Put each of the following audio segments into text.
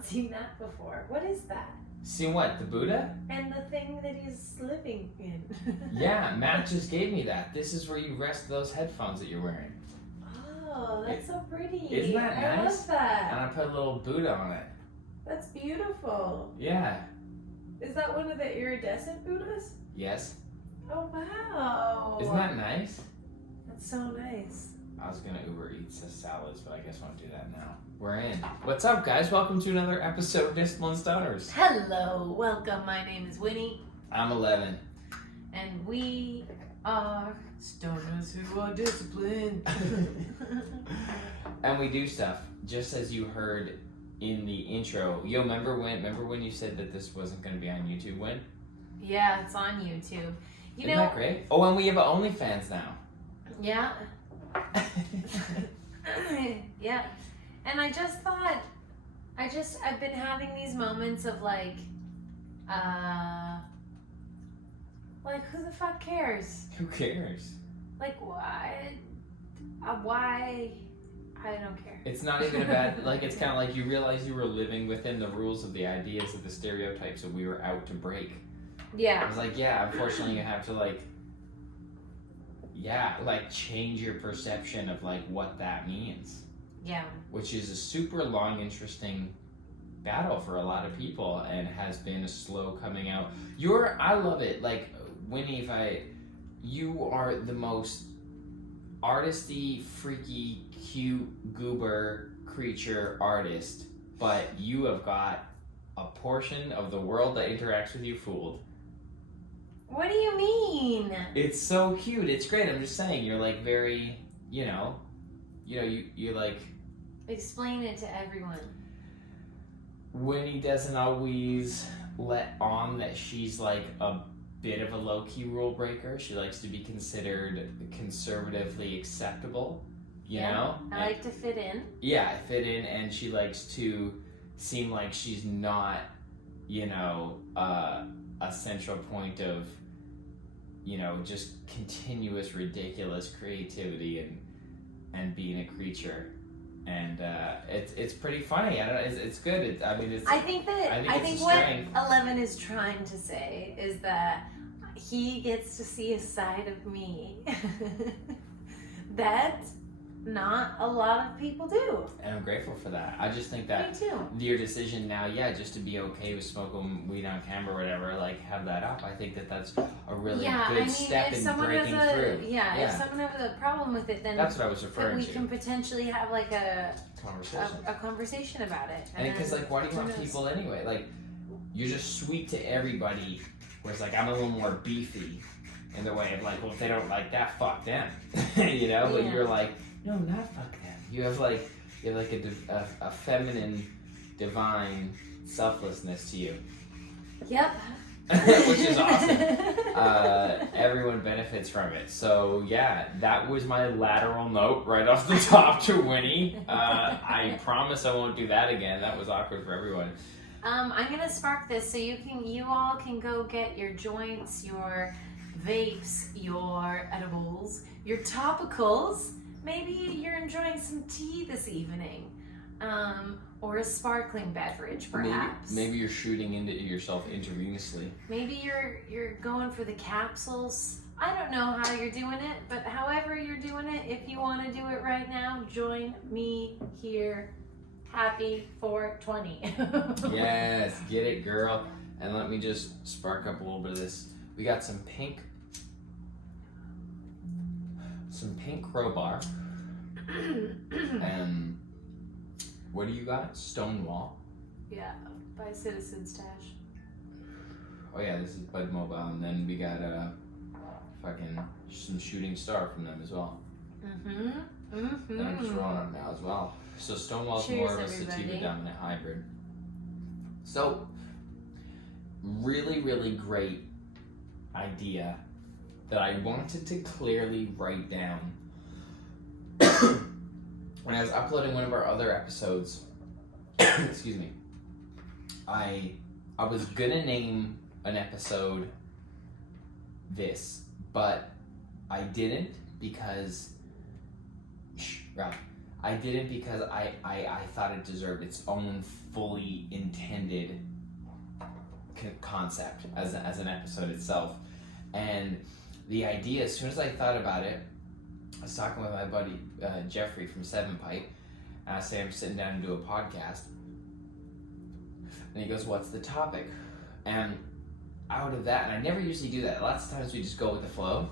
not seen that before. What is that? Seen what? The Buddha? And the thing that he's living in. Yeah, Matt just gave me that. This is where you rest those headphones that you're wearing. Oh, that's so pretty. Isn't that I nice? love that. And I put a little Buddha on it. That's beautiful. Yeah. Is that one of the iridescent Buddhas? Yes. Oh, wow. Isn't that nice? That's so nice. I was gonna Uber Eats the salads, but I guess I won't do that now. We're in. What's up, guys? Welcome to another episode of Disciplined Stoners. Hello, welcome. My name is Winnie. I'm 11. And we are stoners who are disciplined. And we do stuff, just as you heard in the intro. Yo, remember when you said that this wasn't gonna be on YouTube, Win? Yeah, it's on YouTube. Isn't that great? Oh, and we have OnlyFans now. Yeah. Yeah. And I just thought, I've been having these moments of like who the fuck cares? Who cares? Like, why? Why? I don't care. It's not even a bad, like, it's kind of like you realize you were living within the rules of the ideas of the stereotypes that we were out to break. Yeah. I was like, yeah, unfortunately you have to change your perception of like what that means. Yeah. Which is a super long, interesting battle for a lot of people and has been a slow coming out. I love it. Like, Winnie, you are the most artisty, freaky, cute, goober creature artist, but you have got a portion of the world that interacts with you fooled. What do you mean? It's so cute. It's great. I'm just saying, you're like very, you like... Explain it to everyone. Winnie doesn't always let on that she's like a bit of a low-key rule breaker. She likes to be considered conservatively acceptable, you know? I like to fit in. Yeah, fit in, and she likes to seem like she's not, a central point of, just continuous ridiculous creativity and being a creature. And it's pretty funny. I don't know. It's good. I think what 11 is trying to say is that he gets to see a side of me that not a lot of people do. And I'm grateful for that. I just think that your decision now, just to be okay with smoking weed on camera or whatever, like have that up. I think that's a really good step in breaking through. If someone has a problem with it, then that's what I was referring to. We can potentially have like a conversation about it. And because why do you want people anyway? Like, you're just sweet to everybody. Whereas I'm a little more beefy in the way of well, if they don't like that, fuck them, But you're like, no, not fuck them. You have a feminine, divine selflessness to you. Yep. Which is awesome. Everyone benefits from it. So that was my lateral note right off the top to Winnie. I promise I won't do that again. That was awkward for everyone. I'm gonna spark this so you all can go get your joints, your vapes, your edibles, your topicals. Maybe you're enjoying some tea this evening, or a sparkling beverage, perhaps. Maybe you're shooting into yourself intravenously. Maybe you're going for the capsules. I don't know how you're doing it, but however you're doing it, if you want to do it right now, join me here. Happy 420. Yes, get it, girl. And let me just spark up a little bit of this. We got some pink crowbar. And what do you got? Stonewall. Yeah, by Citizen Stash. Oh yeah, this is Bud Mobile, and then we got some Shooting Star from them as well. That I'm just rolling up now as well. So Stonewall's more of a sativa dominant hybrid. So really, really great idea that I wanted to clearly write down when I was uploading one of our other episodes. Excuse me. I was gonna name an episode this, but I didn't because I didn't because I thought it deserved its own fully intended concept as an episode itself. And the idea, as soon as I thought about it, I was talking with my buddy Jeffrey from Seven Pipe, and I say I'm sitting down and do a podcast, and he goes, "What's the topic?" And out of that, and I never usually do that. Lots of times we just go with the flow.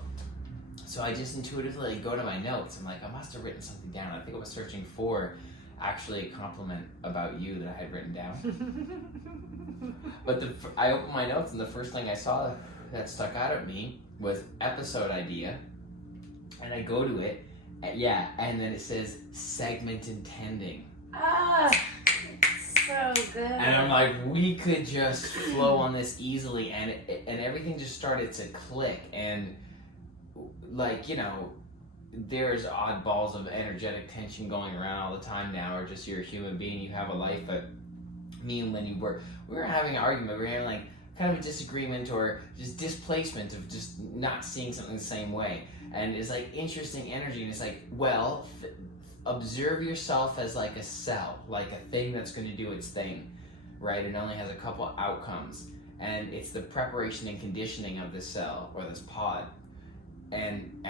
So I just intuitively go to my notes. I'm like, I must have written something down. I think I was searching for actually a compliment about you that I had written down. But I opened my notes, and the first thing I saw that stuck out at me was episode idea. And I go to it, and then it says segment intending. Ah, so good. And I'm like, we could just flow on this easily, and everything just started to click. And like, you know, there's oddballs of energetic tension going around all the time now, or just you're a human being, you have a life. But me and Lenny we were having an argument. We were having like kind of a disagreement or just displacement of just not seeing something the same way. And it's like interesting energy, and it's like, well, observe yourself as like a cell, like a thing that's going to do its thing, right? It only has a couple outcomes, and it's the preparation and conditioning of this cell or this pod. And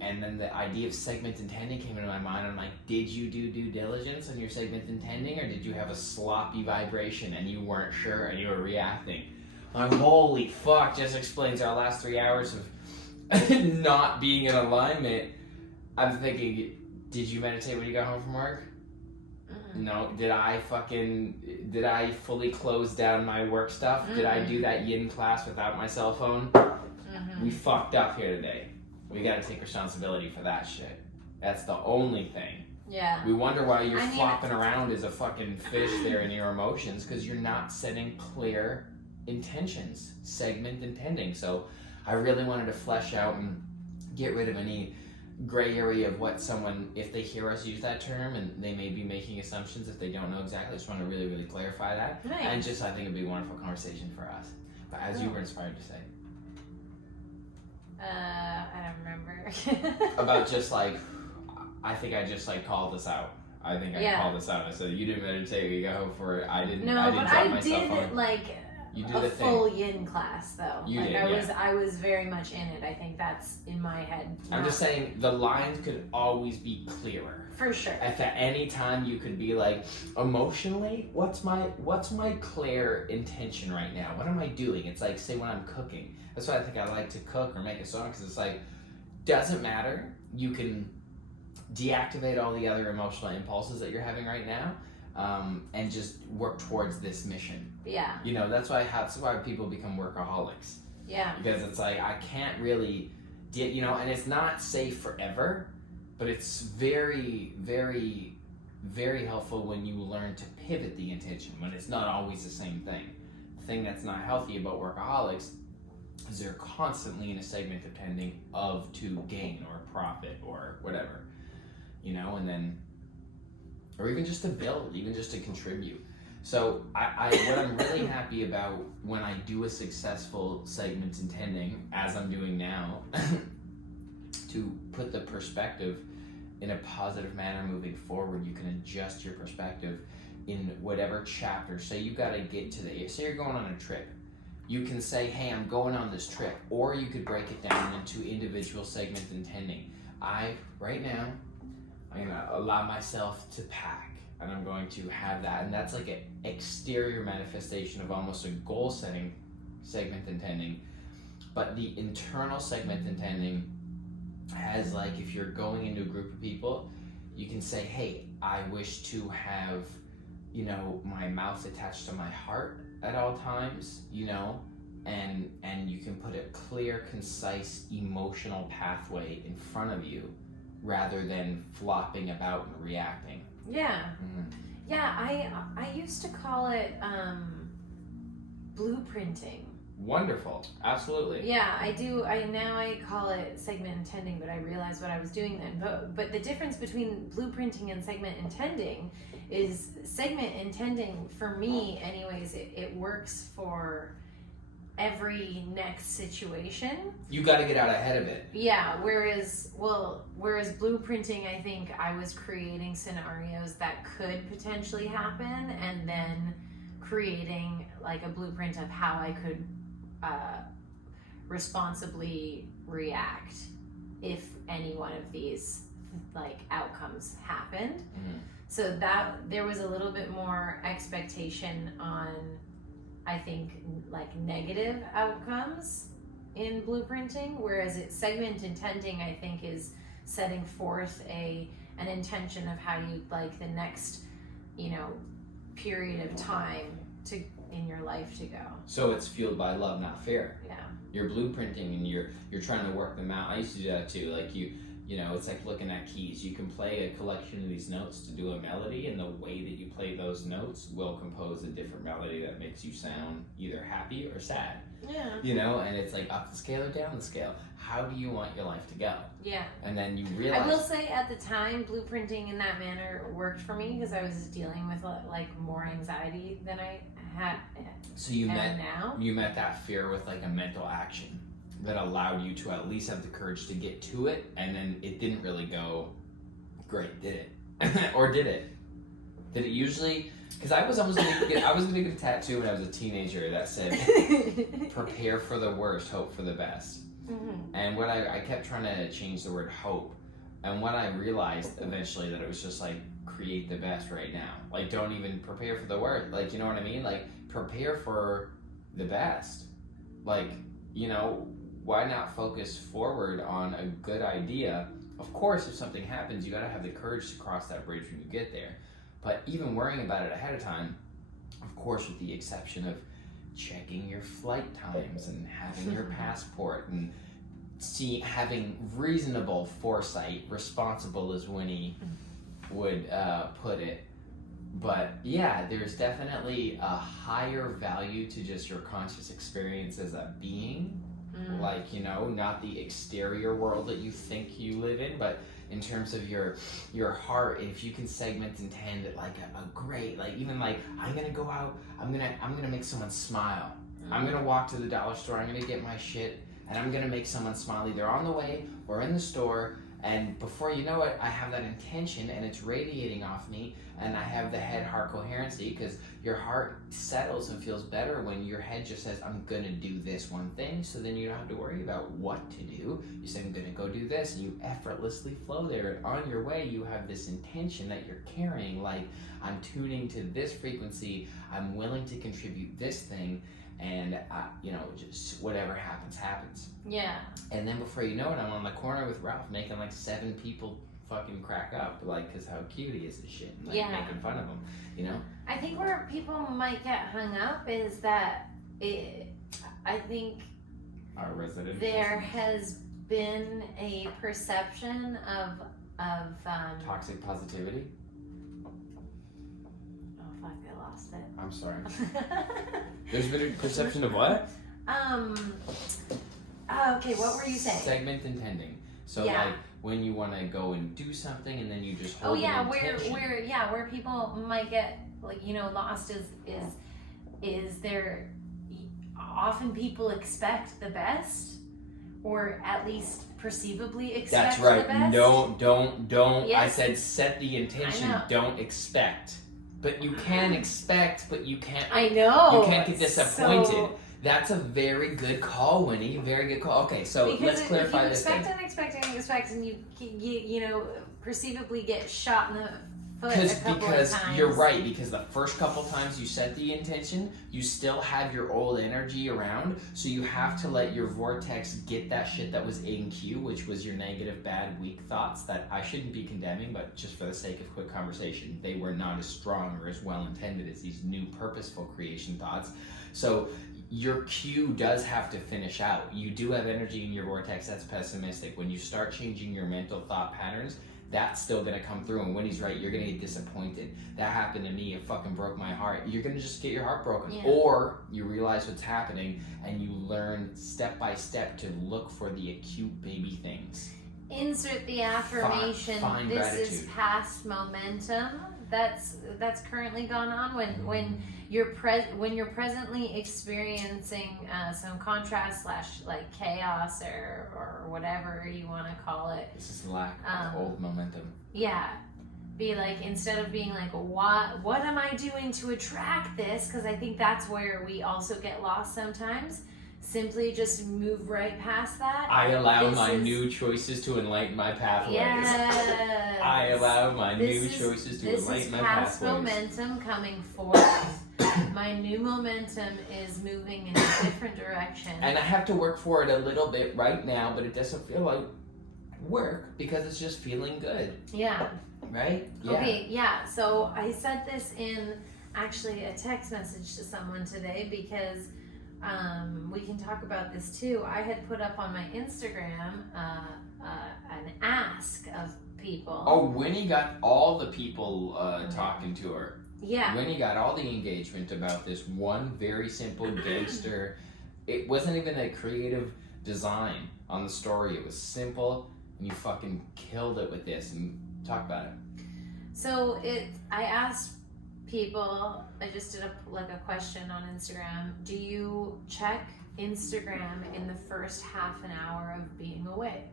then the idea of segment intending came into my mind. I'm like, did you do due diligence on your segment intending, or did you have a sloppy vibration and you weren't sure and you were reacting? Like, holy fuck, just explains our last 3 hours of not being in alignment. I'm thinking, did you meditate when you got home from work? Mm-hmm. No. Did I fully close down my work stuff? Mm-hmm. Did I do that yin class without my cell phone? Mm-hmm. We fucked up here today. We gotta take responsibility for that shit. That's the only thing. Yeah. We wonder why you're flopping around as a fucking fish there in your emotions, because you're not setting clear intentions, segment intending. So I really wanted to flesh out and get rid of any gray area of what someone, if they hear us use that term and they may be making assumptions if they don't know exactly. I just want to really, really clarify that. Nice. And just, I think it'd be a wonderful conversation for us. But as you were inspired to say. I don't remember. About just like, I think I just like called this out. I think I called this out. I said, you didn't meditate, you go for it. I didn't drop myself did like you did a full yin class though. You like did, I was very much in it. I think that's in my head. I'm just saying the lines could always be clearer. For sure. At any time you could be like, emotionally, what's my clear intention right now? What am I doing? It's like, say when I'm cooking. That's why I think I like to cook or make a song, because it's like, doesn't matter. You can deactivate all the other emotional impulses that you're having right now, and just work towards this mission. Yeah. You know, that's why people become workaholics. Yeah. Because it's like, I can't really, you know, and it's not safe forever, but it's very, very, very helpful when you learn to pivot the intention, when it's not always the same thing. The thing that's not healthy about workaholics is they're constantly in a segment depending of to gain or profit or whatever, you know, and then, or even just to build, even just to contribute. So what I'm really happy about when I do a successful segment intending, as I'm doing now, to put the perspective in a positive manner moving forward. You can adjust your perspective in whatever chapter. Say you got to get to say you're going on a trip. You can say, hey, I'm going on this trip. Or you could break it down into individual segment intending. Right now, I'm going to allow myself to pack. And I'm going to have that. And that's like an exterior manifestation of almost a goal setting segment intending. But the internal segment intending has, like, if you're going into a group of people, you can say, hey, I wish to have, you know, my mouth attached to my heart at all times, you know, and you can put a clear, concise, emotional pathway in front of you rather than flopping about and reacting. Yeah. Mm-hmm. Yeah, I used to call it blueprinting. Wonderful. Absolutely. Yeah, I do. Now I call it segment intending, but I realized what I was doing then. But the difference between blueprinting and segment intending is segment intending, for me anyways, it works for every next situation. You got to get out ahead of it. Yeah, whereas blueprinting, I think I was creating scenarios that could potentially happen and then creating like a blueprint of how I could responsibly react if any one of these like outcomes happened. Mm-hmm. So that there was a little bit more expectation on, I think, like negative outcomes in blueprinting, whereas segment intending, I think, is setting forth an intention of how you like the next, period of time in your life to go. So it's fueled by love, not fear. Yeah. You're blueprinting and you're trying to work them out. I used to do that too. Like it's like looking at keys. You can play a collection of these notes to do a melody, and the way that you play those notes will compose a different melody that makes you sound either happy or sad. Yeah. And it's like up the scale or down the scale. How do you want your life to go? Yeah. And then you realize. I will say at the time, blueprinting in that manner worked for me because I was dealing with like more anxiety than I had. So you met now. You met that fear with like a mental action that allowed you to at least have the courage to get to it, and then it didn't really go great, did it? Or did it? Did it usually? Because I was almost gonna get a tattoo when I was a teenager that said, "Prepare for the worst, hope for the best." Mm-hmm. And what I kept trying to change the word hope, and what I realized eventually that it was just like create the best right now. Like don't even prepare for the worst. Like you know what I mean? Like prepare for the best. Like why not focus forward on a good idea? Of course, if something happens, you got to have the courage to cross that bridge when you get there. But even worrying about it ahead of time, of course, with the exception of checking your flight times and having your passport and having reasonable foresight, responsible as Winnie would put it. But yeah, there's definitely a higher value to just your conscious experience as a being. Like, not the exterior world that you think you live in, but in terms of your heart, if you can segment intend it like a great, like even like I'm gonna go out, I'm gonna make someone smile. I'm gonna walk to the dollar store, I'm gonna get my shit, and I'm gonna make someone smile either on the way or in the store. And before you know it, I have that intention and it's radiating off me, and I have the head-heart coherency because your heart settles and feels better when your head just says, I'm gonna do this one thing, so then you don't have to worry about what to do. You say, I'm gonna go do this, and you effortlessly flow there. And on your way, you have this intention that you're carrying, like, I'm tuning to this frequency, I'm willing to contribute this thing, and just whatever happens. Yeah. And then before you know it, I'm on the corner with Ralph making like 7 people fucking crack up, like, because how cute he is and shit, and like making fun of him, I think where people might get hung up is that I think our resident there has been a perception of toxic positivity. Oh fuck, I lost it. I'm sorry. There's been a perception of what? Okay, what were you saying? Segment intending. So like when you want to go and do something and then you just hold an intention. where people might get like lost is there often people expect the best, or at least perceivably expect That's right. the best. Don't. Yes. I said set the intention. Don't expect. But you can expect, but you can't. I know. You can't get disappointed. That's a very good call, Winnie. Very good call. Okay, so let's clarify this thing. Because if you expect, and you perceivably get shot in the foot a couple of times. You're right, because the first couple times you set the intention, you still have your old energy around, so you have to let your vortex get that shit that was in queue, which was your negative, bad, weak thoughts that I shouldn't be condemning, but just for the sake of quick conversation, they were not as strong or as well intended as these new purposeful creation thoughts. So your cue does have to finish out. You do have energy in your vortex that's pessimistic. When you start changing your mental thought patterns, that's still gonna come through, and Winnie's right, you're gonna get disappointed. That happened to me, it fucking broke my heart. You're gonna just get your heart broken. Yeah. Or you realize what's happening and you learn step by step to look for the acute baby things. insert the affirmation. Find This gratitude. is past momentum that's currently gone on when you're presently experiencing some contrast / like chaos or whatever you want to call it. This is lack of old momentum. Yeah. Be like, instead of being like, what am I doing to attract this? Because I think that's where we also get lost sometimes. Simply just move right past that. I allow my new choices to enlighten my pathways. Yes. I allow my new choices to enlighten my pathways. This is past momentum coming forth. My new momentum is moving in a different direction. And I have to work for it a little bit right now, but it doesn't feel like work because it's just feeling good. Yeah. Right? Yeah. Okay, yeah. So I said this in actually a text message to someone today because we can talk about this too. I had put up on my Instagram an ask of people. Oh, Winnie got all the people talking to her. Yeah. Winnie got all the engagement about this one very simple gangster. It wasn't even a creative design on the story. It was simple, and you fucking killed it with this. And talk about it. So I asked people, I just did a question on Instagram. Do you check Instagram in the first half an hour of being awake?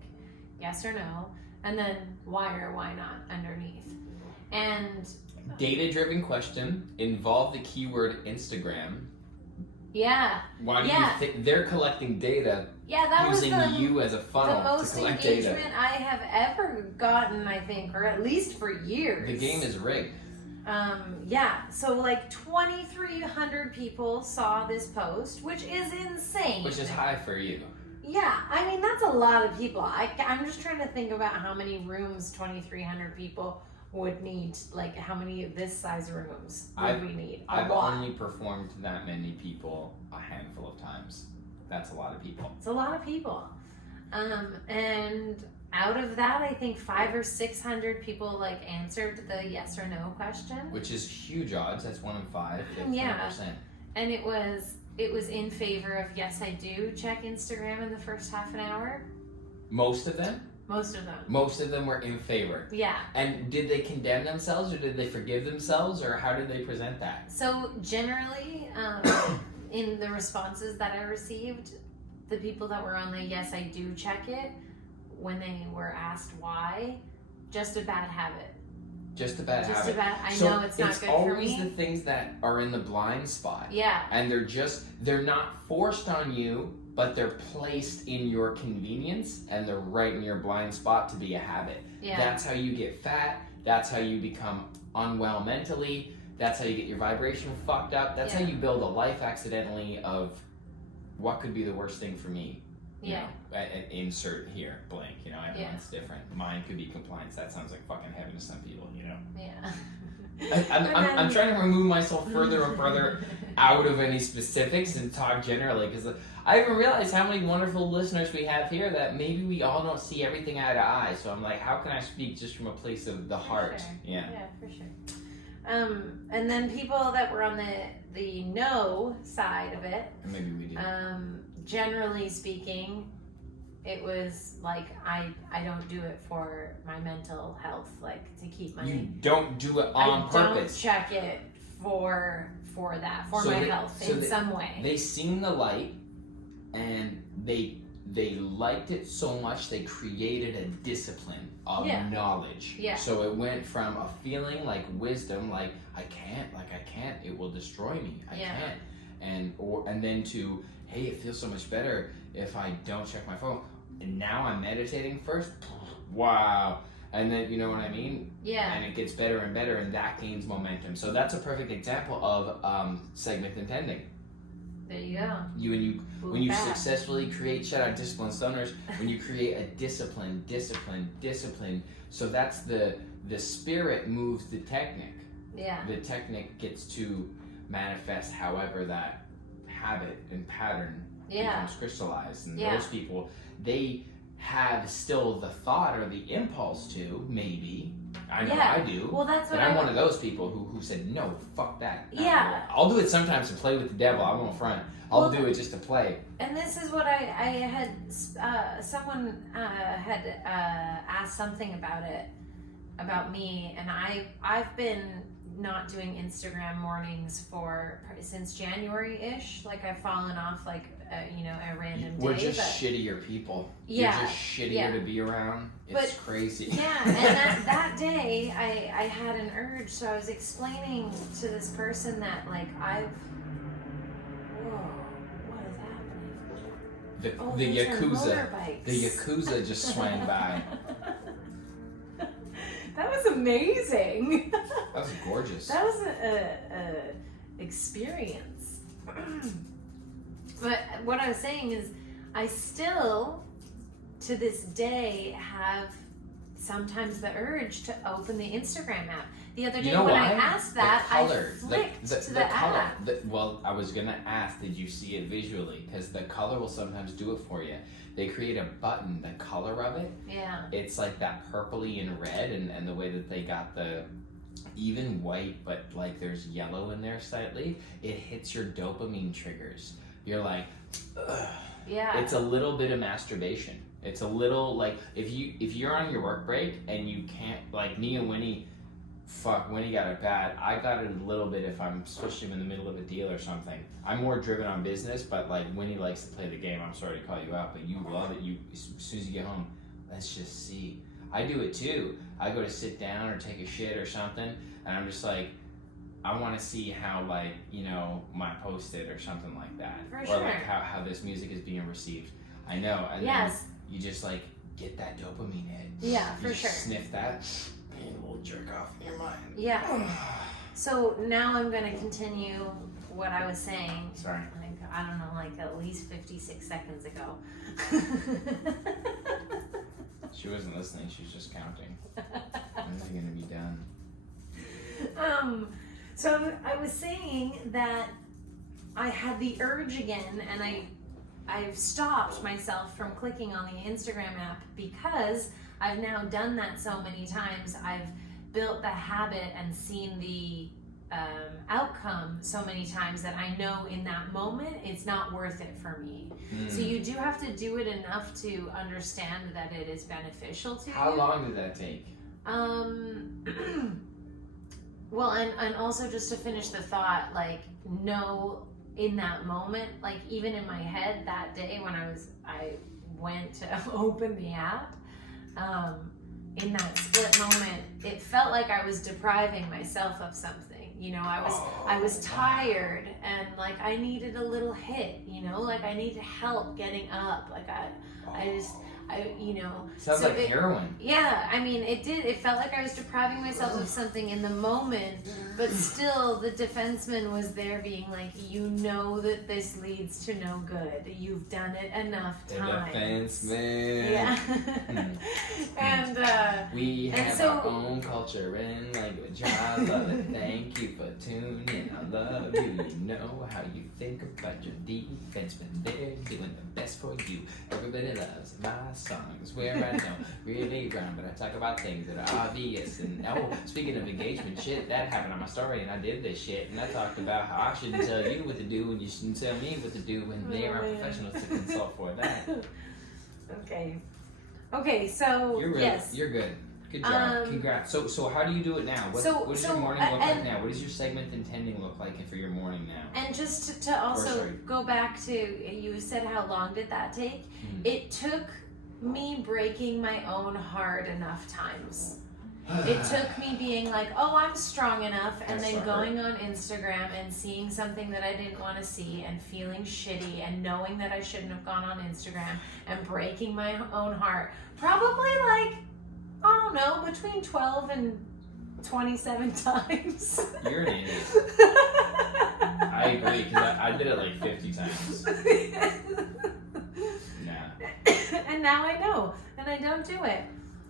Yes or no? And then why or why not underneath? And data-driven question, involve the keyword Instagram. Yeah. Why do you think they're collecting data? Yeah, that using was you as a funnel the most to collect engagement data. I have ever gotten, I think, or at least for years. The game is rigged. Yeah, so like 2,300 people saw this post, which is insane. Which is high for you. Yeah, I mean, that's a lot of people. I'm just trying to think about how many rooms 2,300 people would need. Like, how many of this size rooms would we need? I've only performed to that many people a handful of times. That's a lot of people. It's a lot of people. And out of that, I think 500 or 600 people like answered the yes or no question. Which is huge odds. That's 1 in 5. 50%. Yeah. And it was in favor of yes, I do check Instagram in the first half an hour. Most of them? Most of them. Most of them were in favor. Yeah. And did they condemn themselves or did they forgive themselves or how did they present that? So generally, in the responses that I received, the people that were on the yes, I do check it, when they were asked why, just a bad habit. Just a bad habit. Just a bad, I so know it's not good for me. It's always the things that are in the blind spot. Yeah. And they're not forced on you, but they're placed in your convenience and they're right in your blind spot to be a habit. Yeah. That's how you get fat. That's how you become unwell mentally. That's how you get your vibration fucked up. That's how you build a life accidentally of what could be the worst thing for me. You know, insert here, blank, you know, everyone's different. Mine could be compliance. That sounds like fucking heaven to some people, you know? Yeah. I'm trying to remove myself further and further out of any specifics and talk generally because I even realize how many wonderful listeners we have here that maybe we all don't see everything eye to eye. So I'm like, how can I speak just from a place of the heart? Sure. Yeah, for sure. And then people that were on the no side of it, maybe we do. Generally speaking, it was like I don't do it for my mental health, like to keep my. You don't do it on purpose. I don't check it for that, for my health in some way. They seen the light, and they liked it so much they created a discipline of knowledge. Yeah. So it went from a feeling like wisdom, like I can't, it will destroy me. I can't, and then to hey, it feels so much better if I don't check my phone. And now I'm meditating first. Wow. And then, you know what I mean? Yeah. And it gets better and better, and that gains momentum. So that's a perfect example of segment intending. There you go. When you successfully create, shout out Discipline Stoners, when you create a discipline, so that's the spirit moves the technique. Yeah. The technique gets to manifest however that habit and pattern becomes crystallized. And those people, have still the thought or the impulse to, maybe. I know Yeah. I do. Well, that's what I'm one of those people who said, no, fuck that. Yeah. I'll do it sometimes to play with the devil. I won't front. I'll do it just to play. And this is what I had, someone had asked something about me, and I've been not doing Instagram mornings since January-ish. Like, I've fallen off, like, a random day. We're just shittier people. Yeah. You're just shittier to be around. It's crazy. Yeah, and that day, I had an urge, so I was explaining to this person that, like, whoa, what is happening? The these are Yakuza. motorbikes. The Yakuza just swang by. That was amazing. That was gorgeous. That was a experience. But what I was saying is, I still, to this day, have sometimes the urge to open the Instagram app. The other day when I asked that, I flicked to the app. Well, I was going to ask, did you see it visually? Because the color will sometimes do it for you. They create a button, the color of it. Yeah. It's like that purpley and red, and the way that they got the even white, but like there's yellow in there slightly. It hits your dopamine triggers. You're like, ugh. Yeah. It's a little bit of masturbation. It's a little like if you're on your work break and you can't, like me and Winnie. Fuck, Winnie got it bad. I got it a little bit if I'm especially in the middle of a deal or something. I'm more driven on business, but like Winnie likes to play the game. I'm sorry to call you out, but you love it. As soon as you get home, let's just see. I do it too. I go to sit down or take a shit or something, and I'm just like, I want to see how, like, my post did or something like that. For or sure. like how this music is being received. I know. And then you just like get that dopamine hit. Yeah, you for sure. Sniff that. And we'll jerk off in your mind. Yeah. So now I'm going to continue what I was saying. Sorry. Like, I don't know, like at least 56 seconds ago. She wasn't listening. She was just counting. When is it going to be done? So I was saying that I had the urge again, and I've stopped myself from clicking on the Instagram app because I've now done that so many times. I've built the habit and seen the outcome so many times that I know in that moment it's not worth it for me. So you do have to do it enough to understand that it is beneficial to you. How long did that take? Well, and also just to finish the thought, like, no, in that moment, like even in my head that day when I went to open the app, in that split moment, it felt like I was depriving myself of something. I was tired and like I needed a little hit, like I needed help getting up. Like Sounds like heroin. Yeah, I mean, it felt like I was depriving myself of something in the moment, but still the defenseman was there being like, that this leads to no good. You've done it enough times. The defenseman. Yeah. And we have our own culture and language. I love it. Thank you for tuning in. I love you. You know how you think about your defenseman. They're doing the best for you. Everybody loves my songs where I don't really rhyme, but I talk about things that are obvious. And speaking of engagement shit, that happened on my story, and I did this shit, and I talked about how I shouldn't tell you what to do, and you shouldn't tell me what to do, when they are professionals to consult for that. Okay, so you're good. Good job. Congrats. So how do you do it now? What does your morning look like now? What does your segment intending look like for your morning now? And just to also go back to, you said how long did that take? It took me breaking my own heart enough times. It took me being like, I'm strong enough, and then going on Instagram and seeing something that I didn't want to see and feeling shitty and knowing that I shouldn't have gone on Instagram and breaking my own heart. Probably like, I don't know, between 12 and 27 times. You're an idiot. I agree, because I did it like 50 times. And now I know, and I don't do it.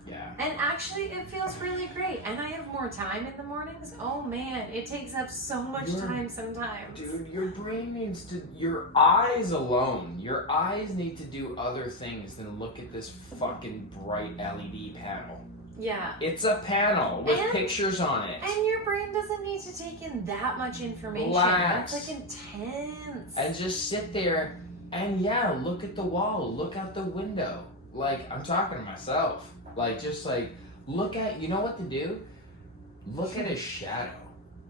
Yeah. And actually, it feels really great, and I have more time in the mornings, oh man, it takes up so much time sometimes. Dude, your brain needs to, your eyes alone, your eyes need to do other things than look at this fucking bright LED panel. Yeah. It's a panel with pictures on it. And your brain doesn't need to take in that much information. Relax. That's like intense. And just sit there and look at the wall, look out the window. Like, I'm talking to myself. Like, just like, look at, you know what to do? Look at a shadow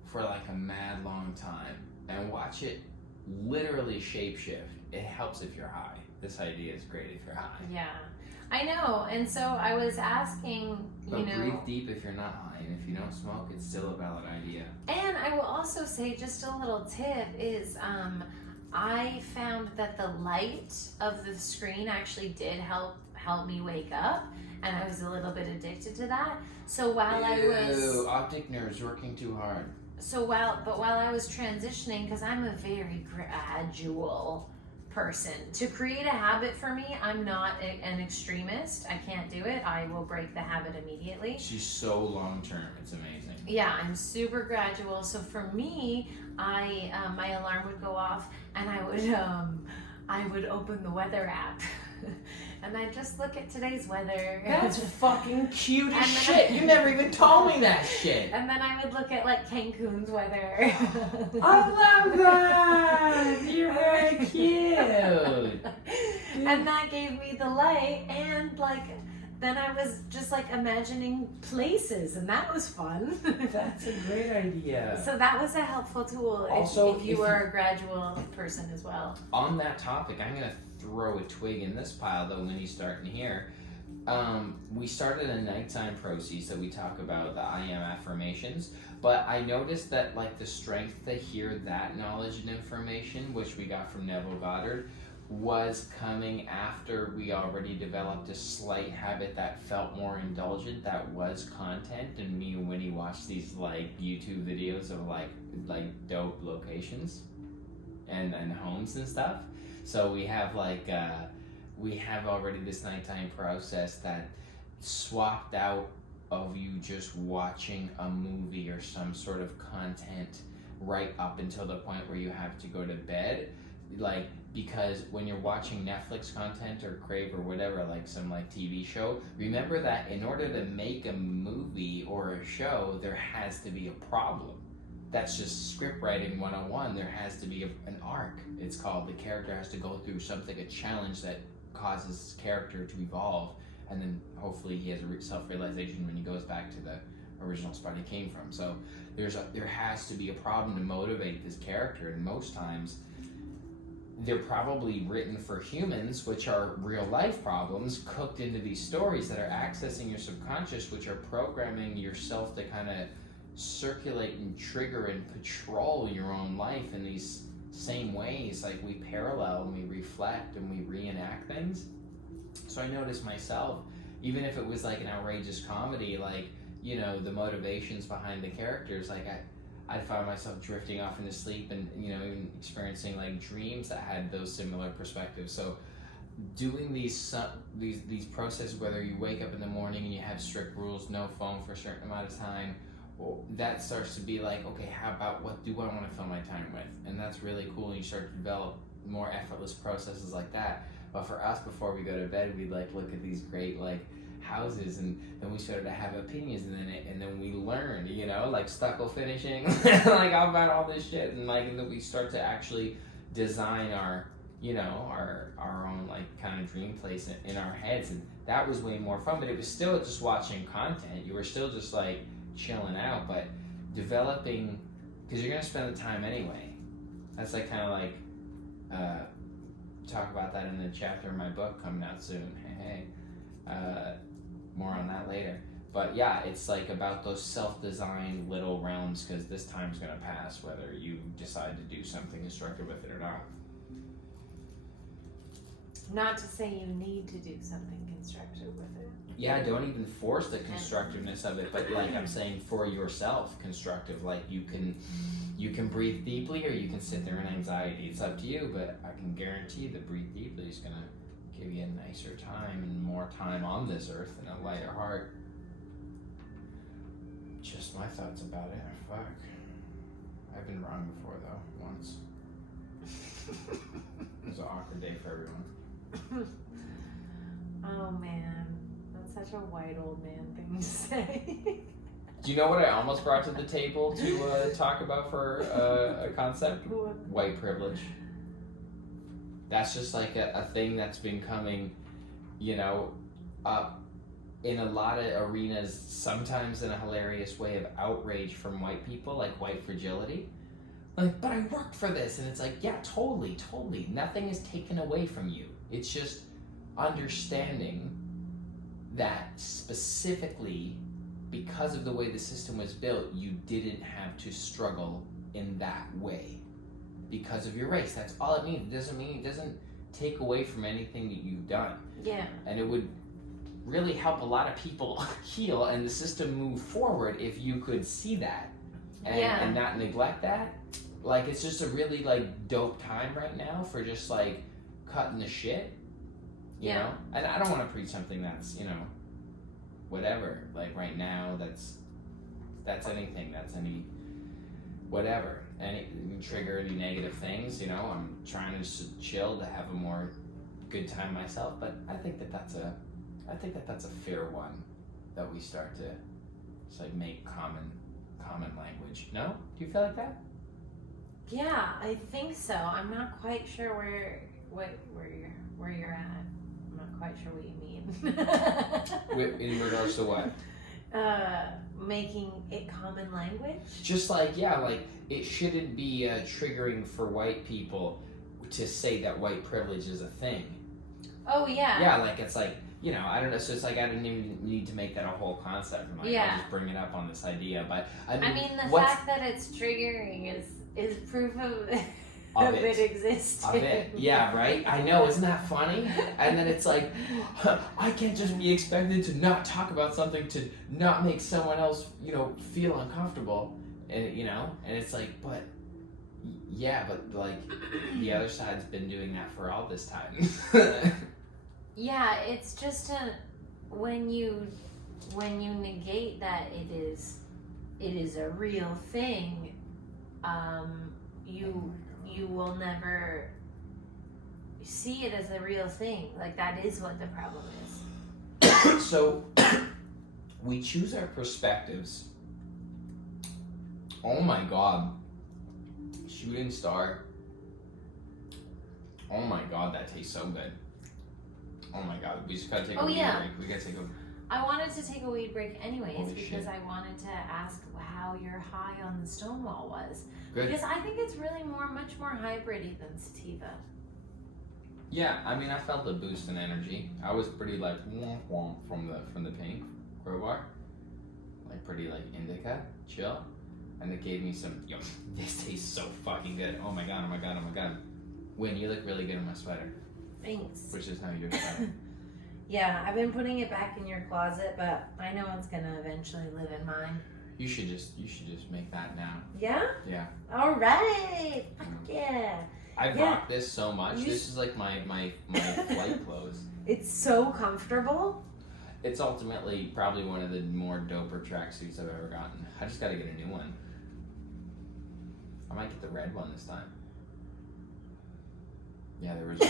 for like a mad long time and watch it literally shapeshift. It helps if you're high. This idea is great if you're high. Yeah, I know. And so I was asking, but breathe deep if you're not high, and if you don't smoke, it's still a valid idea. And I will also say, just a little tip is, I found that the light of the screen actually did help me wake up, and I was a little bit addicted to that. So while I was optic nerves working too hard. While I was transitioning, because I'm a very gradual person, to create a habit for me, I'm not an extremist. I can't do it. I will break the habit immediately. She's so long term. It's amazing. Yeah, I'm super gradual. So for me, my alarm would go off, and I would open the weather app. And I just look at today's weather. That's fucking cute as shit. You never even told me that shit. And then I would look at like Cancun's weather. I love that. You're very cute. And that gave me the light, and like then I was just like imagining places, and that was fun. That's a great idea. So that was a helpful tool Also, if you were a gradual person as well. On that topic, I'm gonna throw a twig in this pile though when he's starting here. We started a nighttime process that we talk about, the I am affirmations, but I noticed that like the strength to hear that knowledge and information, which we got from Neville Goddard, was coming after we already developed a slight habit that felt more indulgent, that was content, and me and Winnie watched these like YouTube videos of like dope locations and homes and stuff. So we have already this nighttime process that swapped out of you just watching a movie or some sort of content right up until the point where you have to go to bed. Like, because when you're watching Netflix content or Crave or whatever, like some like TV show, remember that in order to make a movie or a show, there has to be a problem. That's just script writing 101. There has to be an arc. It's called, the character has to go through something, a challenge that causes his character to evolve, and then hopefully he has a self-realization when he goes back to the original spot he came from. So there has to be a problem to motivate this character, and most times they're probably written for humans, which are real life problems cooked into these stories that are accessing your subconscious, which are programming yourself to kind of circulate and trigger and patrol your own life in these same ways. Like, we parallel and we reflect and we reenact things. So I noticed myself, even if it was like an outrageous comedy, like, you know, the motivations behind the characters, like I'd find myself drifting off into sleep and, you know, even experiencing like dreams that had those similar perspectives. So doing these processes, whether you wake up in the morning and you have strict rules, no phone for a certain amount of time, that starts to be like, okay, how about what do I want to fill my time with? And that's really cool. And you start to develop more effortless processes like that. But for us, before we go to bed, we'd like look at these great like houses, and then we started to have opinions, and then we learned, you know, like stucco finishing, like about all this shit, and like, and then we start to actually design our, you know, our own like kind of dream place in our heads, and that was way more fun. But it was still just watching content. You were still just like chilling out, but developing, because you're gonna spend the time anyway. That's like kind of like talk about that in the chapter of my book coming out soon. Hey. More on that later. But yeah, it's like about those self-designed little realms, because this time's gonna pass whether you decide to do something constructive with it or not. Not to say you need to do something constructive with it. Yeah, don't even force the constructiveness of it, but like I'm saying, for yourself, constructive. Like you can breathe deeply, or you can sit there in anxiety. It's up to you, but I can guarantee that breathe deeply is gonna give you a nicer time and more time on this earth and a lighter heart. Just my thoughts about it. Fuck. I've been wrong before though, once. It was an awkward day for everyone. Oh man, that's such a white old man thing to say. Do you know what I almost brought to the table to talk about for a concept? White privilege. That's just like a thing that's been coming, up in a lot of arenas, sometimes in a hilarious way of outrage from white people, like white fragility. Like, but I worked for this, and it's like, yeah, totally. Nothing is taken away from you. It's just understanding that specifically because of the way the system was built, you didn't have to struggle in that way because of your race. That's all it means. It doesn't take away from anything that you've done. Yeah. And it would really help a lot of people heal and the system move forward if you could see that and not neglect that. Like, it's just a really like dope time right now for just like cutting the shit, you know? And I don't want to preach something that's, whatever, like right now that's anything, that's any whatever, any trigger any negative things, I'm trying to just chill to have a more good time myself, but I think that's a fair one that we start to just like make common language. No? Do you feel like that? Yeah, I think so. I'm not quite sure where you're at. I'm not quite sure what you mean. In regards to what? Making it common language? Just like, it shouldn't be triggering for white people to say that white privilege is a thing. Oh, yeah. Yeah, like, it's like, I don't know, so it's like I didn't even need to make that a whole concept. I'm like, I'll just bring it up on this idea, but I mean the fact that it's triggering is proof of it existing. Of it. Yeah, right? I know, isn't that funny? And then it's like, I can't just be expected to not talk about something to not make someone else, feel uncomfortable. And, and it's like, but like, the other side's been doing that for all this time. Yeah, it's just when you negate that it is a real thing, you will never see it as a real thing. Like, that is what the problem is. So we choose our perspectives. Oh my god. Shooting star. Oh my god, that tastes so good. Oh my god, we just gotta take a weed break. We gotta take a... I wanted to take a weed break anyways. Holy because shit. I wanted to ask how your high on the Stonewall was. Good. Because I think it's really much more hybrid-y than sativa. Yeah, I mean, I felt the boost in energy. I was pretty like womp womp from the pink crowbar, like pretty like indica, chill, and it gave me some. Yo, this tastes so fucking good. Oh my god, oh my god, oh my god. Win, you look really good in my sweater. Thanks. Which is now your sweater. Yeah, I've been putting it back in your closet, but I know it's gonna eventually live in mine. You should just make that now. Yeah? Yeah. All right. Fuck yeah. I rock this so much. This is like my flight clothes. It's so comfortable. It's ultimately probably one of the more doper tracksuits I've ever gotten. I just gotta get a new one. I might get the red one this time. Yeah, there was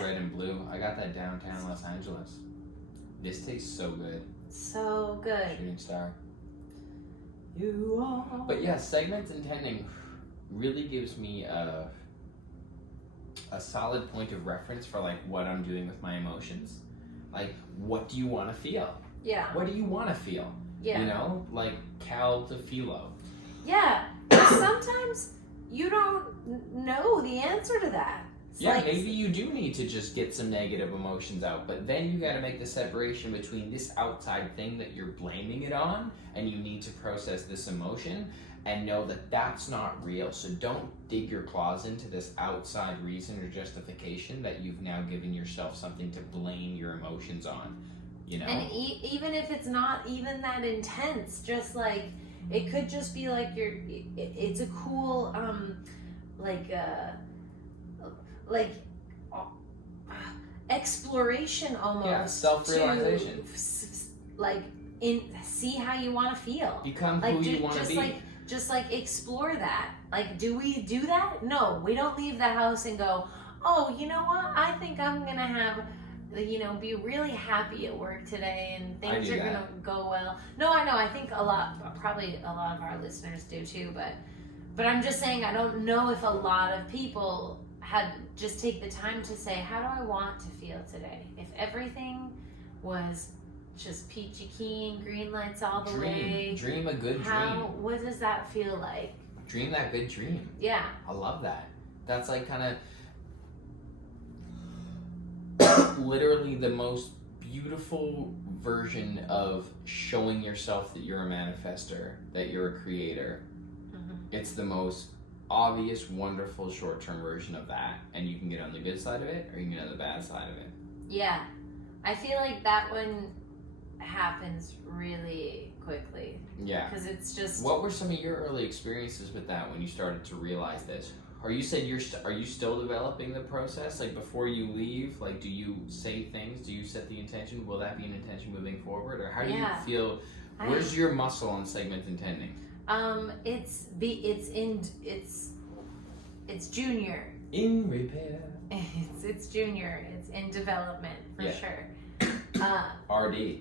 red and blue. I got that downtown Los Angeles. This tastes so good. So good. Shooting star. You are. But yeah, segment intending really gives me a solid point of reference for like what I'm doing with my emotions. Like, what do you want to feel? Yeah. What do you want to feel? Yeah. Like Cal to Philo. Yeah. Sometimes you don't know the answer to that. It's Yeah, maybe you do need to just get some negative emotions out, but then you got to make the separation between this outside thing that you're blaming it on, and you need to process this emotion and know that that's not real. So don't dig your claws into this outside reason or justification that you've now given yourself something to blame your emotions on, And even if it's not even that intense, just like, it could just be like it's a cool, exploration almost. Yeah, self-realization. Like, see how you want to feel. Become who you want to be. Just like explore that. Like, do we do that? No, we don't leave the house and go, oh, you know what? I think I'm gonna have, be really happy at work today and things are gonna go well. No, I know. I think probably a lot of our listeners do too. But I'm just saying, I don't know if a lot of people had just take the time to say, how do I want to feel today? If everything was just peachy keen, green lights all the way. Dream a good dream. What does that feel like? Dream that good dream. Yeah. I love that. That's like kind of literally the most beautiful version of showing yourself that you're a manifester, that you're a creator. Mm-hmm. It's the most obvious, wonderful short-term version of that. And you can get on the good side of it or you can get on the bad side of it. Yeah. I feel like that one happens really quickly. Yeah. Because it's just... What were some of your early experiences with that when you started to realize this? Are you still developing the process? Like before you leave, like do you say things? Do you set the intention? Will that be an intention moving forward? Or how do you feel? Where's your muscle on segment intending? It's junior. In repair. It's junior. It's in development for sure. RD.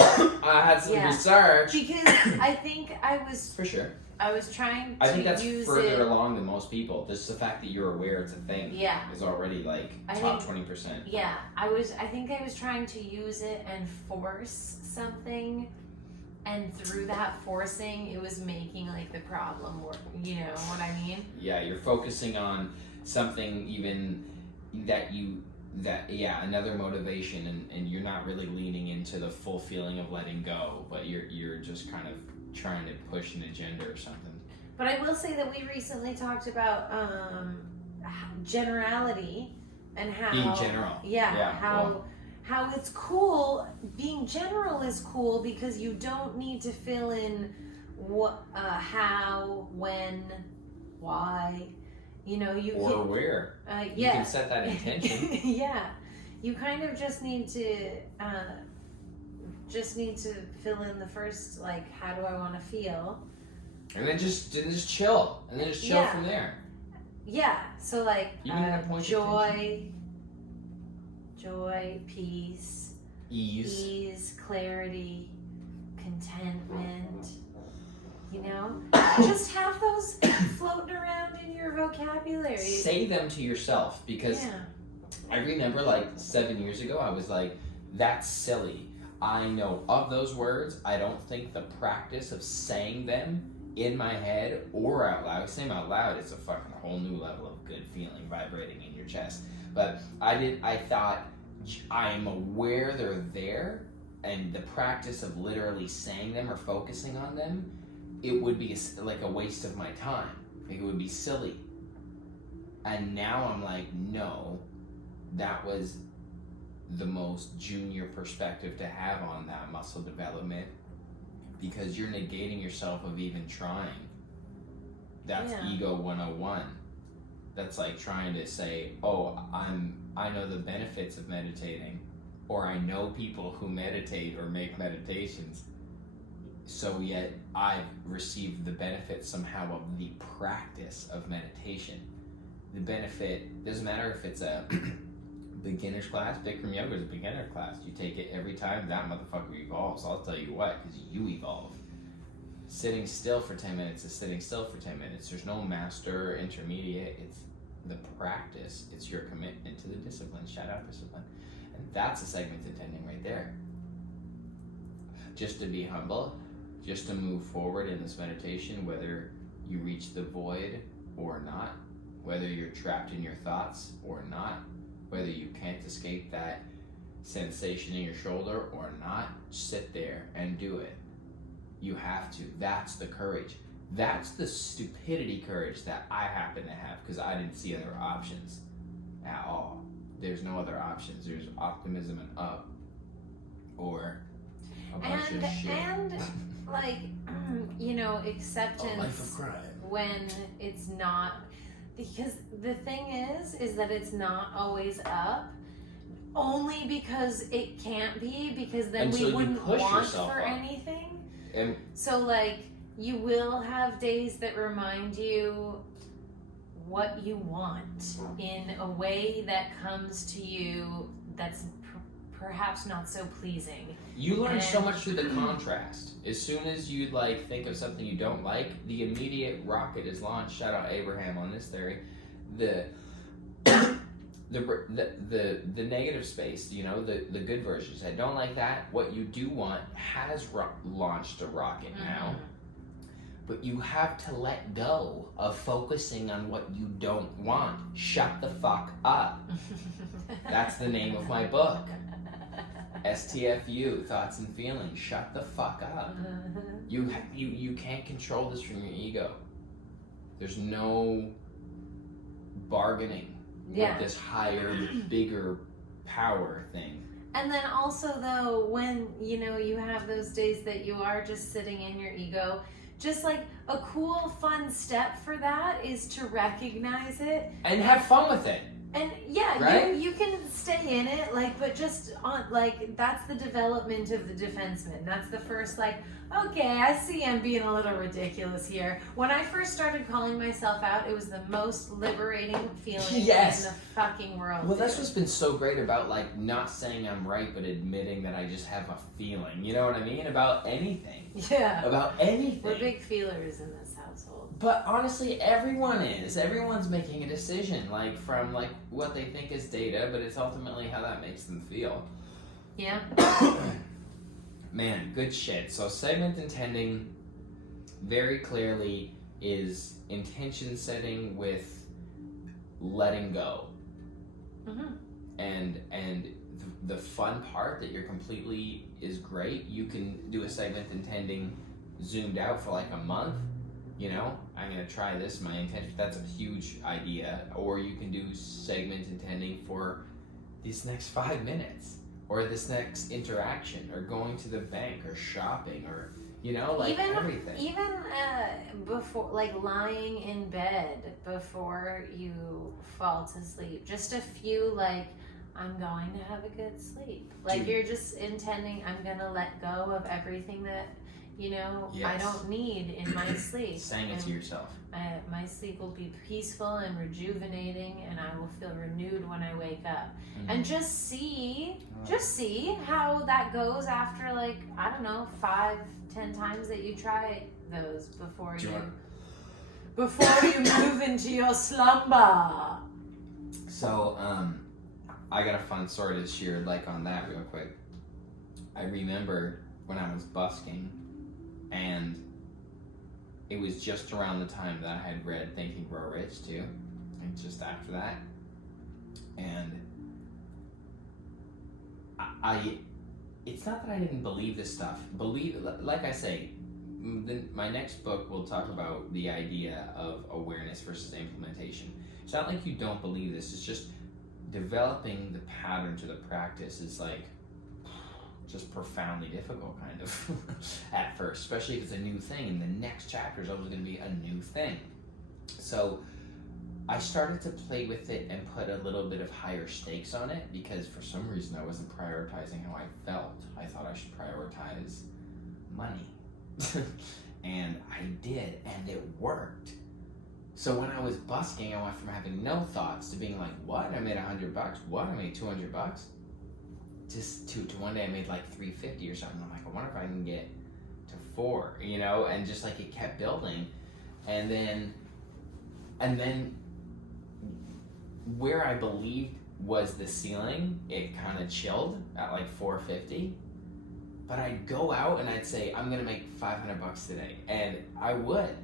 I had some research. Because I think I was... For sure. I was trying to use it... I think that's further along than most people. Just the fact that you're aware it's a thing is already like top 20%. Yeah. I think I was trying to use it and force something, and through that forcing, it was making like the problem work. You know what I mean? Yeah, you're focusing on something even another motivation, and you're not really leaning into the full feeling of letting go, but you're just kind of trying to push an agenda or something. But I will say that we recently talked about generality and how being general. How it's cool. Being general is cool because you don't need to fill in what, how, when, why. You know, where. You can set that intention. Yeah. You kind of just need to fill in the first, like, how do I want to feel? And then just chill. And then just chill from there. Yeah. So, like, joy, peace, ease, clarity, contentment. You know, just have those floating around in your vocabulary. Say them to yourself, because I remember like 7 years ago, I was like, that's silly. I know of those words. I don't think the practice of saying them in my head or out loud, saying them out loud, it's a fucking whole new level of good feeling vibrating in your chest. But I thought, I'm aware they're there, and the practice of literally saying them or focusing on them, it would be like a waste of my time. Like it would be silly. And now I'm like, no, that was the most junior perspective to have on that muscle development, because you're negating yourself of even trying. That's ego 101. That's like trying to say, oh, I know the benefits of meditating, or I know people who meditate or make meditations. So yet I've received the benefit somehow of the practice of meditation. The benefit doesn't matter if it's a beginner's class. Bikram yoga is a beginner class. You take it every time, that motherfucker evolves. I'll tell you what, because you evolve. Sitting still for 10 minutes is sitting still for 10 minutes. There's no master or intermediate. It's the practice. It's your commitment to the discipline. Shout out discipline. And that's a segment intending right there. Just to be humble. Just to move forward in this meditation, whether you reach the void or not, whether you're trapped in your thoughts or not, whether you can't escape that sensation in your shoulder or not, sit there and do it. You have to. That's the courage. That's the stupidity courage that I happen to have, because I didn't see other options at all. There's no other options. There's optimism and up, or a bunch of shit. And like, you know, acceptance. A life of crime. When it's not, because the thing is that it's not always up. Only because it can't be, because then Until we you wouldn't push want yourself for up. anything. And So, like, you will have days that remind you what you want in a way that comes to you that's perhaps not so pleasing. you learn so And- much through the contrast. As soon as you like think of something you don't like, the immediate rocket is launched. Shout out Abraham on this theory. The the negative space, you know, the good version said, don't like that. What you do want has launched a rocket now. But you have to let go of focusing on what you don't want. Shut the fuck up. That's the name of my book. STFU, Thoughts and Feelings. Shut the fuck up. You can't control this from your ego. There's no bargaining with this higher, bigger power thing. And then also, though, when, you know, you have those days that you are just sitting in your ego, just like a cool, fun step for that is to recognize it. And have fun with it. And yeah, Right? you can stay in it, like, but just on, like, that's the development of the defenseman. That's the first, like, okay, I see I'm being a little ridiculous here. When I first started calling myself out, it was the most liberating feeling Yes. in the fucking world. Well, that's dude. what's been so great about, like, not saying I'm right, but admitting that I just have a feeling. You know what I mean? About anything. Yeah. About anything. We're big feelers in this household. But honestly, everyone is. Everyone's making a decision, like, from, like, what they think is data, but it's ultimately how that makes them feel. Yeah. Man, good shit. So segment intending very clearly is intention setting with letting go. Mm-hmm. And the fun part that you're completely is great. You can do a segment intending zoomed out for like a month. You know, I'm gonna try this. My intention. That's a huge idea. Or you can do segment intending for these next 5 minutes, or this next interaction, or going to the bank, or shopping, or you know, like everything. Even before, like lying in bed before you fall to sleep, just a few, like, I'm going to have a good sleep. Like, Dude. you're just intending, I'm gonna let go of everything that, you know, I Yes. don't need in my sleep. Saying it to yourself. My sleep will be peaceful and rejuvenating, and I will feel renewed when I wake up. Mhm. And just see how that goes after, like, I don't know, 5-10 times that you try those before Do you want- you move into your slumber. So, I got a fun story to share, like, on that real quick. I remember when I was busking, and it was just around the time that I had read Think and Grow Rich too, and just after that, and I it's not that I didn't believe this stuff. Like I say, my next book will talk about the idea of awareness versus implementation. It's not like you don't believe this. It's just developing the pattern to the practice is like just profoundly difficult, kind of, at first, especially if it's a new thing, and the next chapter is always going to be a new thing. So I started to play with it and put a little bit of higher stakes on it, because for some reason I wasn't prioritizing how I felt. I thought I should prioritize money. And I did, and it worked. So when I was busking, I went from having no thoughts to being like, what? I made $100. What? I made $200? Just to one day I made like $350 or something. I'm like, I wonder if I can get to $4, you know, and just like it kept building. And then where I believed was the ceiling, it kind of chilled at like $450. But I'd go out and I'd say, I'm gonna make $500 today, and I would.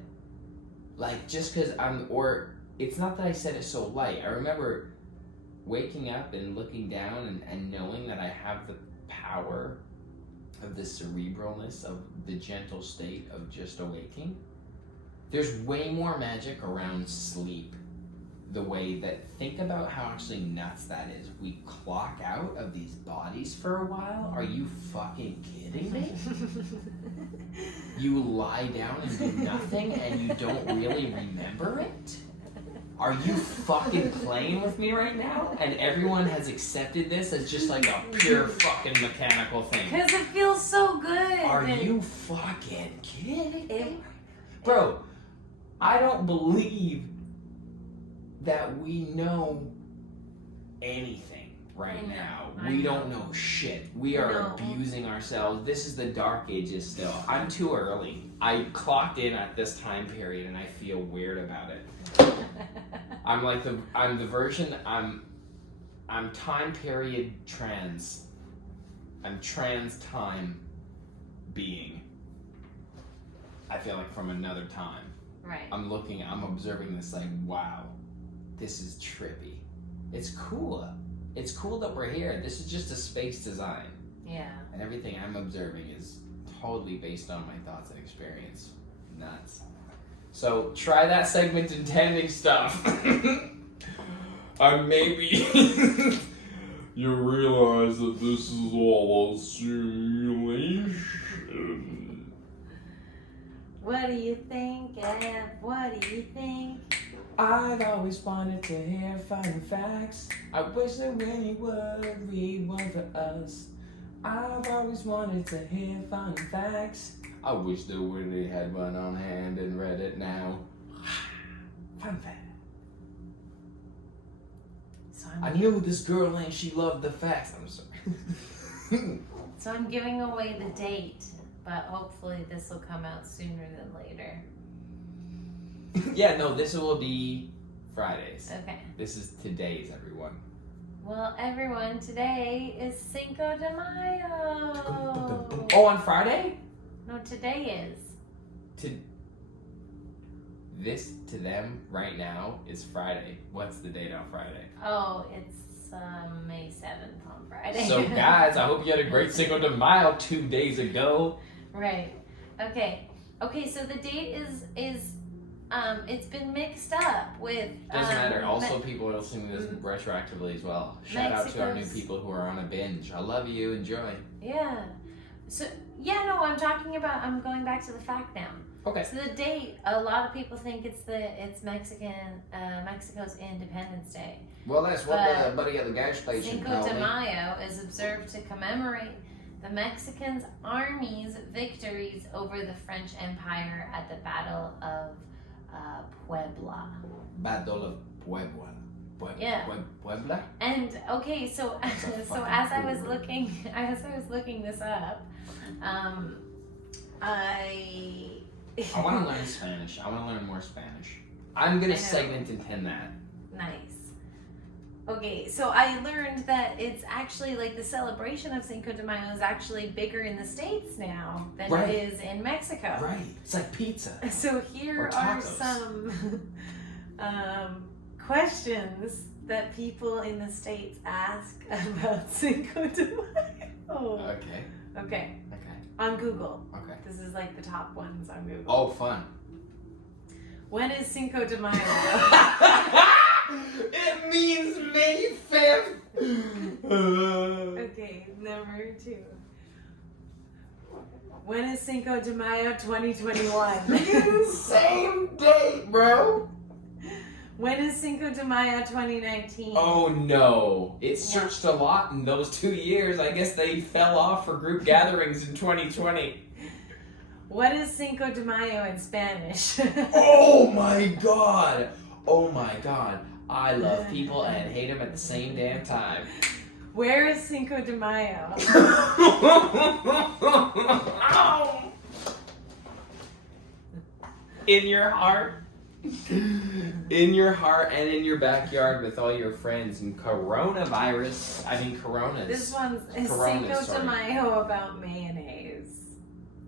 Like, just because it's not that I said it so light. I remember waking up and looking down and knowing that I have the power of the cerebralness of the gentle state of just awaking. There's way more magic around sleep. The way that, think about how actually nuts that is. We clock out of these bodies for a while. Are you fucking kidding me? You lie down and do nothing and you don't really remember it? Are you fucking playing with me right now? And everyone has accepted this as just like a pure fucking mechanical thing. Because it feels so good. Are you fucking kidding me? Bro, I don't believe that we know anything right now. We don't know shit. We are abusing ourselves. This is the dark ages still. I'm too early. I clocked in at this time period and I feel weird about it. I'm the version, I'm time period trans. I'm trans time being. I feel like from another time. Right. I'm observing this like, wow, this is trippy. It's cool. It's cool that we're here. This is just a space design. Yeah. And everything I'm observing is totally based on my thoughts and experience. Nuts. So try that segment intending stuff. Maybe you realize that this is all a simulation. What do you think, Ev? What do you think? I've always wanted to hear fun facts. I wish that Winnie would read one for us. I've always wanted to hear fun facts. I wish that Winnie had one on hand and read it now. Fun fact. So I knew this girl and she loved the facts. I'm sorry. So I'm giving away the date, but hopefully this will come out sooner than later. Yeah, no, this will be Fridays. Okay. This is today's, everyone. Well, everyone, today is Cinco de Mayo. Oh, on Friday? No, today is. This to them right now is Friday. What's the date on Friday? Oh, it's May 7th on Friday. So guys, I hope you had a great Cinco de Mayo 2 days ago. Right. Okay, so the date is it's been mixed up with... Doesn't matter. Also, people are listening to this retroactively as well. Shout out to our new people who are on a binge. I love you. Enjoy. Yeah. So, I'm talking about... I'm going back to the fact now. Okay. So the date, a lot of people think it's Mexico's Independence Day. Well, that's what the buddy at the gas station Cinco told de me. Mayo is observed to commemorate the Mexican army's victories over the French Empire at the Battle of Puebla. Battle of Puebla. Puebla? And okay, so as I was looking this up, I want to learn Spanish. I want to learn more Spanish. I'm gonna segment intend that. Nice. Okay, so I learned that it's actually like the celebration of Cinco de Mayo is actually bigger in the States now than it is in Mexico. Right. It's like pizza. So here are some questions that people in the States ask about Cinco de Mayo. Okay. On Google. Okay. This is like the top ones on Google. Oh, fun. When is Cinco de Mayo? It means May 5th. Okay, number 2. When is Cinco de Mayo 2021? Same date, bro. When is Cinco de Mayo 2019? Oh no. It searched a lot in those 2 years. I guess they fell off for group gatherings in 2020. What is Cinco de Mayo in Spanish? Oh my god. Oh my god. I love people and hate them at the same damn time. Where is Cinco de Mayo? In your heart. In your heart and in your backyard with all your friends. And coronas. This one's Cinco de Mayo about mayonnaise.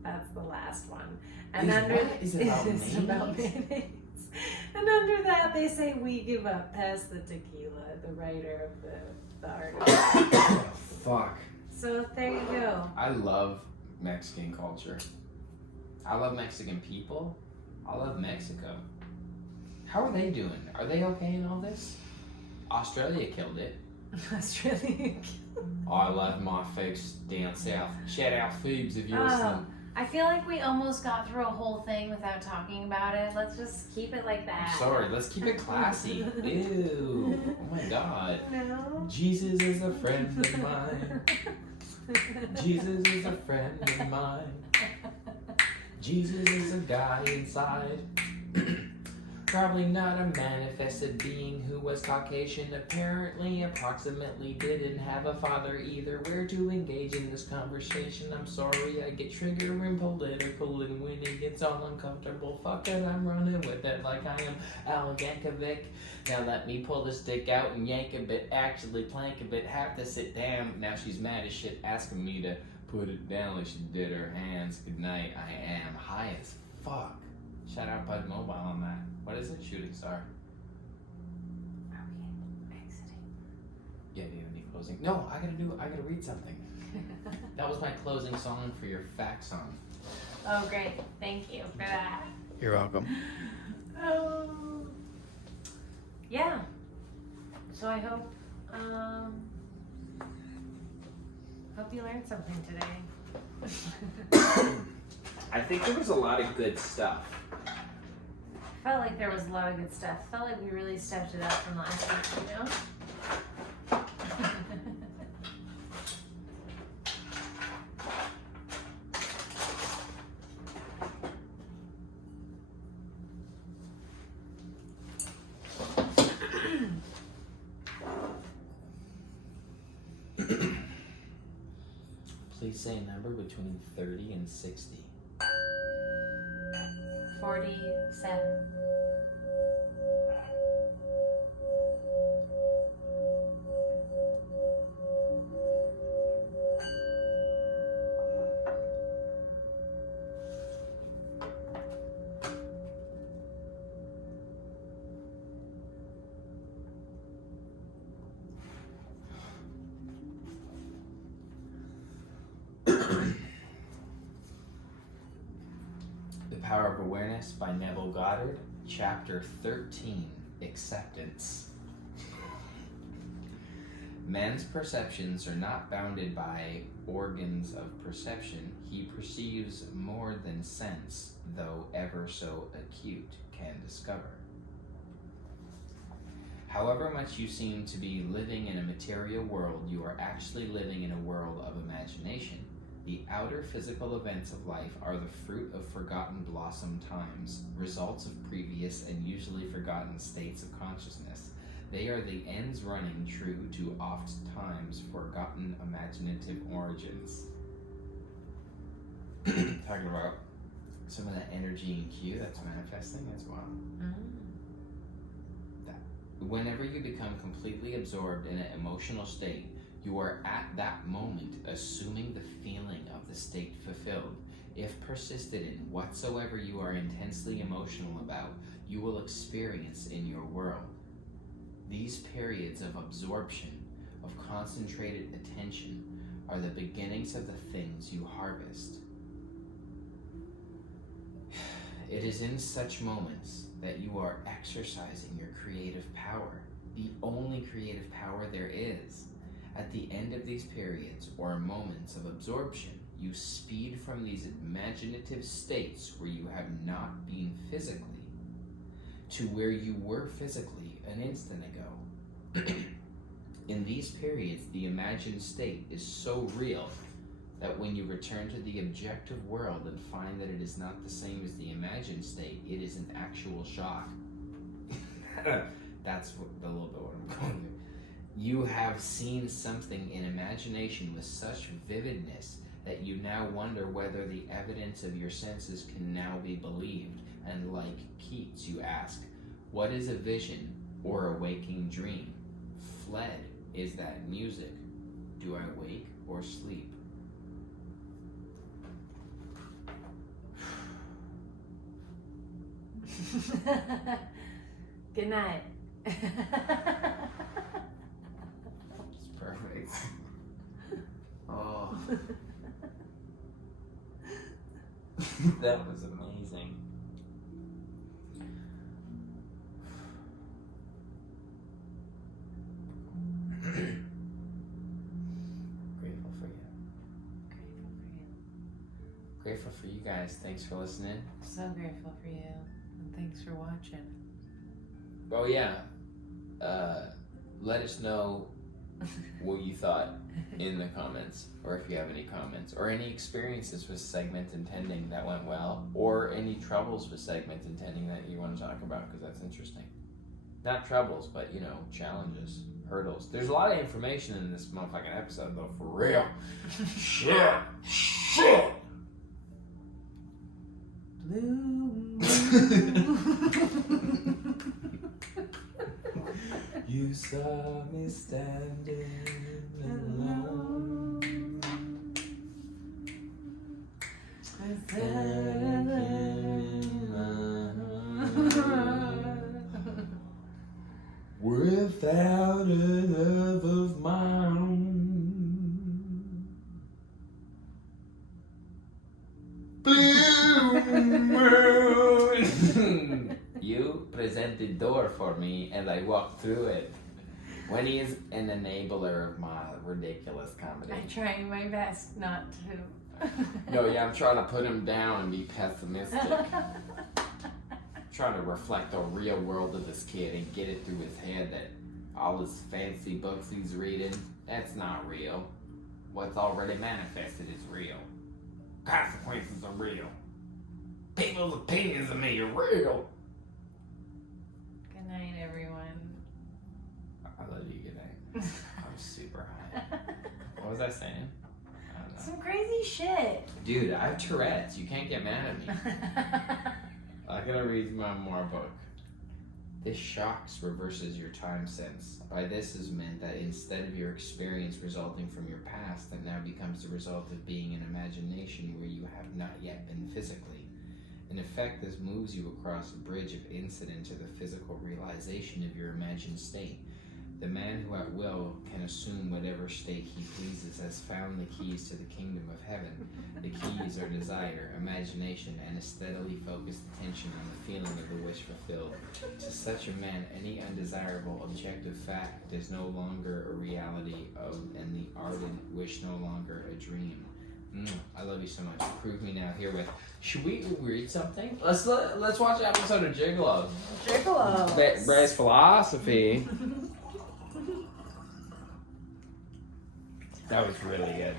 That's the last one. And Is it about mayonnaise? And under that they say we give up past the tequila, the writer of the article. Fuck. So there you go. I love Mexican culture. I love Mexican people. I love Mexico. How are they doing? Are they okay in all this? Australia killed it. Australia. I love my folks down south. Shout out Foobs if you're listening. I feel like we almost got through a whole thing without talking about it. Let's just keep it like that. I'm sorry, let's keep it classy. Ew. Oh my god. No. Jesus is a friend of mine. Jesus is a friend of mine. Jesus is a guy inside. Probably not a manifested being who was Caucasian. Apparently, approximately didn't have a father either. Where to engage in this conversation? I'm sorry, I get triggered and political, and when it gets all uncomfortable, fuck it, I'm running with it like I am Al Yankovic. Now let me pull the stick out and yank a bit, actually plank a bit, have to sit down. Now she's mad as shit, asking me to put it down like she did her hands. Good night, I am high as fuck. Shout out Bud Mobile on that. What is it? Shooting Star. Are we exiting? Yeah, do you have any closing? No, I gotta read something. That was my closing song for your fact song. Oh, great. Thank you for that. You're welcome. Oh. Yeah. So I hope you learned something today. I think there was a lot of good stuff. Felt like there was a lot of good stuff. Felt like we really stepped it up from last week, you know? Please say a number between 30 and 60. 47. The Power of Awareness by Neville Goddard, Chapter 13, Acceptance. Man's perceptions are not bounded by organs of perception. He perceives more than sense, though ever so acute, can discover. However much you seem to be living in a material world, you are actually living in a world of imagination. The outer physical events of life are the fruit of forgotten blossom times, results of previous and usually forgotten states of consciousness. They are the ends running true to oft times forgotten imaginative origins. Talking about some of that energy in Q that's manifesting as well. Whenever you become completely absorbed in an emotional state, you are at that moment assuming the feeling of the state fulfilled. If persisted in whatsoever you are intensely emotional about, you will experience in your world. These periods of absorption, of concentrated attention, are the beginnings of the things you harvest. It is in such moments that you are exercising your creative power, the only creative power there is. At the end of these periods or moments of absorption, you speed from these imaginative states where you have not been physically to where you were physically an instant ago. In these periods, the imagined state is so real that when you return to the objective world and find that it is not the same as the imagined state, it is an actual shock. That's a little bit what I'm going to. You have seen something in imagination with such vividness that you now wonder whether the evidence of your senses can now be believed. And like Keats, you ask, what is a vision or a waking dream? Fled is that music. Do I wake or sleep? Good night. It's perfect. Oh. That was amazing. Grateful for you. Grateful for you. Grateful grateful for you guys. Thanks for listening. So grateful for you. And thanks for watching. Oh, yeah. Let us know what you thought in the comments, or if you have any comments, or any experiences with segment intending that went well, or any troubles with segment intending that you want to talk about, because that's interesting. Not troubles, but, you know, challenges, hurdles. There's a lot of information in this motherfucking episode, though, for real. Shit. You saw me standing alone, without a love of my own. Blue moon. You presented door for me and I walked through it. Winnie is an enabler of my ridiculous comedy. I'm trying my best not to. No, yeah, I'm trying to put him down and be pessimistic. Trying to reflect the real world of this kid and get it through his head that all his fancy books he's reading, that's not real. What's already manifested is real. Consequences are real. People's opinions of me are real. Good night, everyone. I love you, good night. I'm super high. What was I saying? I don't know. Some crazy shit. Dude, I have Tourette's. You can't get mad at me. I'm gonna read my more book. This shocks reverses your time sense. By this is meant that instead of your experience resulting from your past, that now becomes the result of being an imagination where you have not yet been physically. In effect, this moves you across a bridge of incident to the physical realization of your imagined state. The man who at will can assume whatever state he pleases has found the keys to the kingdom of heaven. The keys are desire, imagination, and a steadily focused attention on the feeling of the wish fulfilled. To such a man, any undesirable objective fact is no longer a reality and the ardent wish no longer a dream. I love you so much. Prove me now herewith. Should we read something? Let's watch an episode of Gigolo. Gigolo. Bray's philosophy. That was really good.